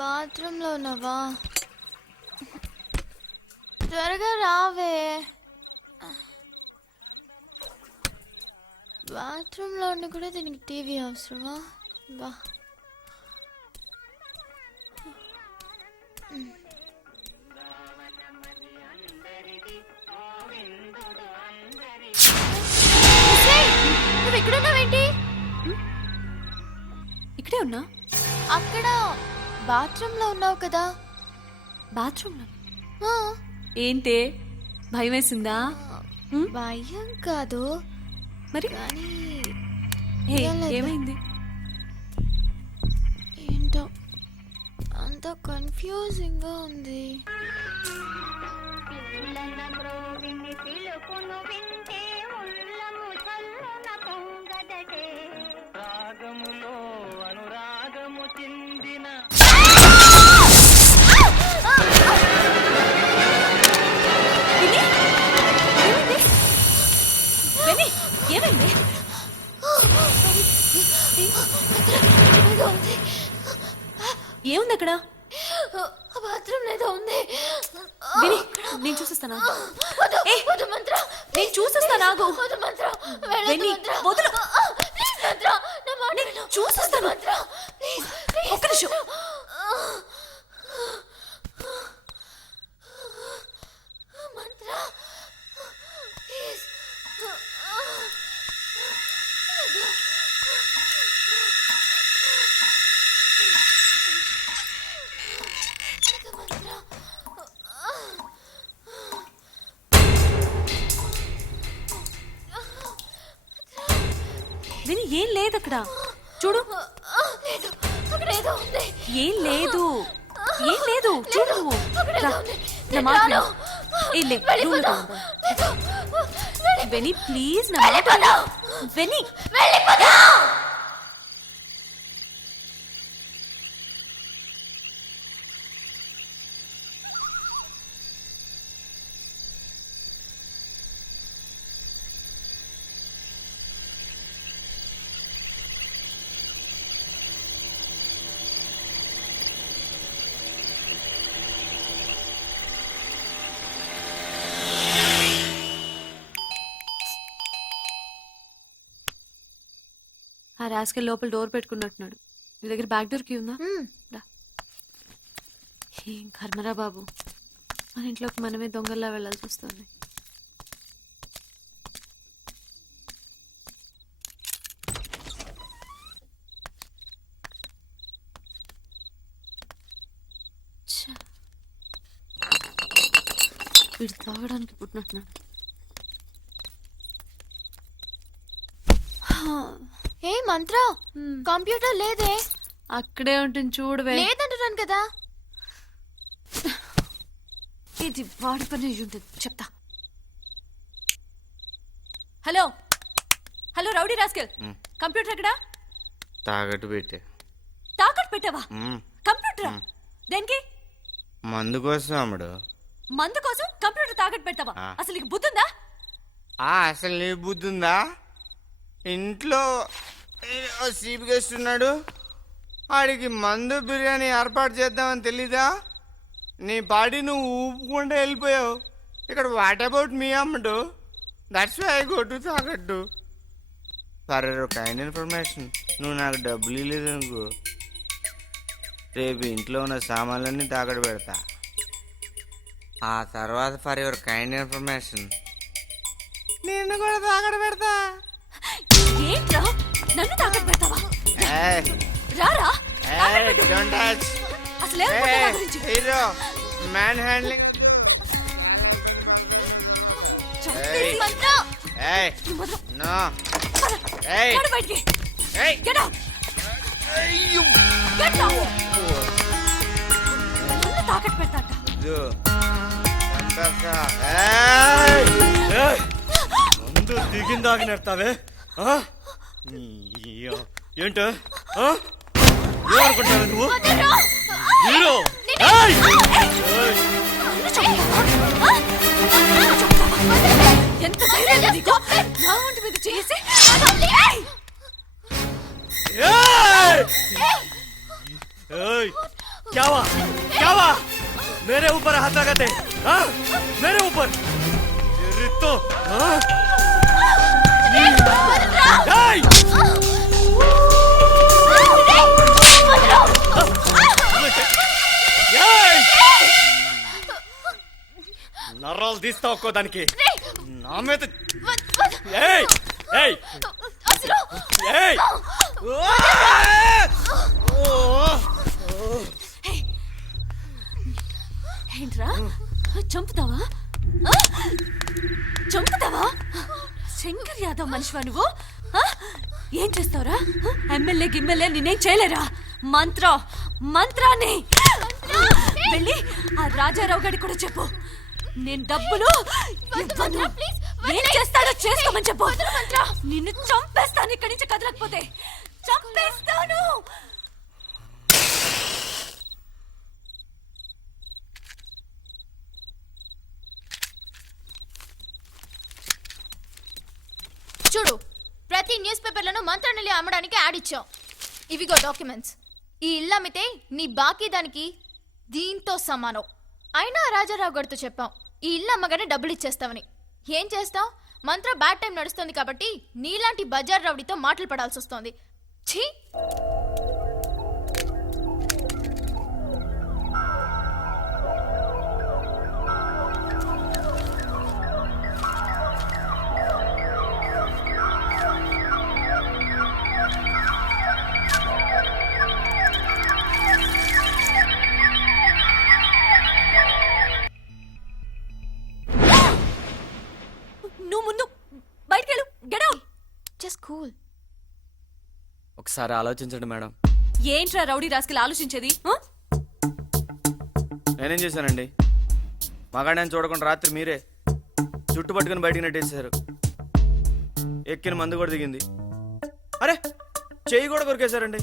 బాత్రూంలో ఉన్నావా? త్వరగా రావే. బాత్రూంలో ఉండి కూడా దీనికి టీవీ అవసరమా? బా నువ్వు ఎక్కడున్నావేంటి? ఇక్కడే ఉన్నా. అక్కడ బాత్రూంలో ఉన్నావు కదా. బాత్రూంలో ఆ, ఏంటే భయం వేసిందా? భయం కాదు మరి కానీ ఏమైంది? ఏంటో అంత కన్ఫ్యూజింగ్ గా ఉంది. రాగములో అనురాగము చెందిన ఏమైంది? ఏముంది అక్కడ? బాత్రూమ్ లేదో ఉంది. నేను చూసిస్తాను. నేను చూసిస్తాను. చూసిస్తాను. ఒక్క నిమిషం. విని ఏం లేదు అక్కడ. చూడు. ఏం లేదు. ఏం లేదు. చూడు నువ్వు. వెని ప్లీజ్ నా మాట. వెని ఆ రాస్కెల్ లోపల డోర్ పెట్టుకున్నట్టున్నాడు. నీ దగ్గర బ్యాక్ డోర్ కీ ఉందా? ఏం కర్మరా బాబు, మన ఇంట్లోకి మనమే దొంగల్లా వెళ్ళాల్సి వస్తుంది. వీడు తాగడానికి పుట్టినట్టున్నాడు. ఏ మంత్ర, కంప్యూటర్ లేదే. అక్కడే ఉంటుంది చూడవే. లేదంటున్నాను కదా. ఇది వాడి పని ఉంటుంది, చెప్తా. Hello hello rowdy rascal, computer ఎక్కడా? తాగట్టు పెట్టే. తాకట్టు పెట్టావా? కంప్యూటరా? దేనికి? మందు కోసం అమ్ముడు. మందు కోసం కంప్యూటర్ తాకట్టు పెడతావా? అసలు నీకు బుద్ధి ఉందా? అసలు నీ బుద్ధి ఉందా? ఇంట్లో చీఫ్ గెస్ట్ ఉన్నాడు, వాడికి మందు బిర్యానీ ఏర్పాటు చేద్దామని తెలీదా? నీ బాడీ నువ్వు ఊపుకుంటూ వెళ్ళిపోయావు. ఇక్కడ వాట్ అబౌట్ మీ అమ్మడు? That's why I go to తాకట్టు. ఫర్ యువర్ కైండ్ ఇన్ఫర్మేషన్, నువ్వు నాకు డబ్బులు ఇవ్వలేదు అనుకో, రేపు ఇంట్లో ఉన్న సామాన్లన్నీ తాకట్టు పెడతా. ఆ తర్వాత ఫర్ యువర్ కైండ్ ఇన్ఫర్మేషన్, నిన్ను కూడా తాకట్టు పెడతా. ఏంట్రా నన్ను తాకట్టు పెడతావా? రారా. అసలు హీరో మ్యాన్ హ్యాండ్లింగ్. తాకట్టు పెడతా. ముందు దిగిందాకి నెడతావే. ఏంటో ఏమనుకుంటావు నువ్వు? హీరో ఎంత ధైర్యం నీకు? నా ఒంటి మీద చేసి क्या हुआ क्या हुआ मेरे ऊपर हाथ लगाते हाँ मेरे ऊपर तेरी तो हाँ Hey! నరాలు తీస్తావు ఒక్కో దానికి నా మీద ఏయ్ ఏయ్ ఏయ్ ఏంట్రా చంపుతావా ఆ? చంపుతావా శంకర్ యాదవ్ మనిషివా నువ్వు ఆ? ఏం చేస్తావురా ఎమ్మెల్యే గిమ్మెల్యే నిన్నేం చేయలేరా మంత్రాన్ని వెళ్ళి ఆ రాజారావు గారికి కూడా చెప్పు నేను డబ్బులు ఇవ్వను. ఏం చేస్తాడో చేసుకోమని చెప్పు నిన్ను చంపేస్తాను ఇక్కడి నుంచి కదలకపోతే చంపేస్తాను. చూడు, ప్రతి న్యూస్ పేపర్లను మంత్రాన్ని అమ్మడానికి యాడ్ ఇచ్చాం. ఇవిగో డాక్యుమెంట్స్. ఈ ఇల్లు అమ్మితే నీ బాకీ దానికి దీంతో సమానం. అయినా రాజారావు గారితో చెప్పాం ఈ ఇల్లు అమ్మగానే డబ్బులు ఇచ్చేస్తామని. ఏం చేస్తాం? మంత్ర బ్యాడ్ టైం నడుస్తుంది కాబట్టి నీలాంటి బజార్ రౌడీతో మాటలు పడాల్సి వస్తోంది. ఛీ! నువ్వు ముందు బయటకెళ్ళు. Get out. Just cool. ఒకసారి ఆలోచించండి మేడం. ఏంట్రా రౌడీ రాస్కెల్ ఆలోచించేది? నేనేం చేశానండి? మగాడని చూడకుండా రాత్రి మీరే జుట్టు పట్టుకుని బయటికి నెట్టేశారు. ఎక్కిన మందు కూడా దిగింది. అరే చెయ్యి కూడా కొరికేశారండి.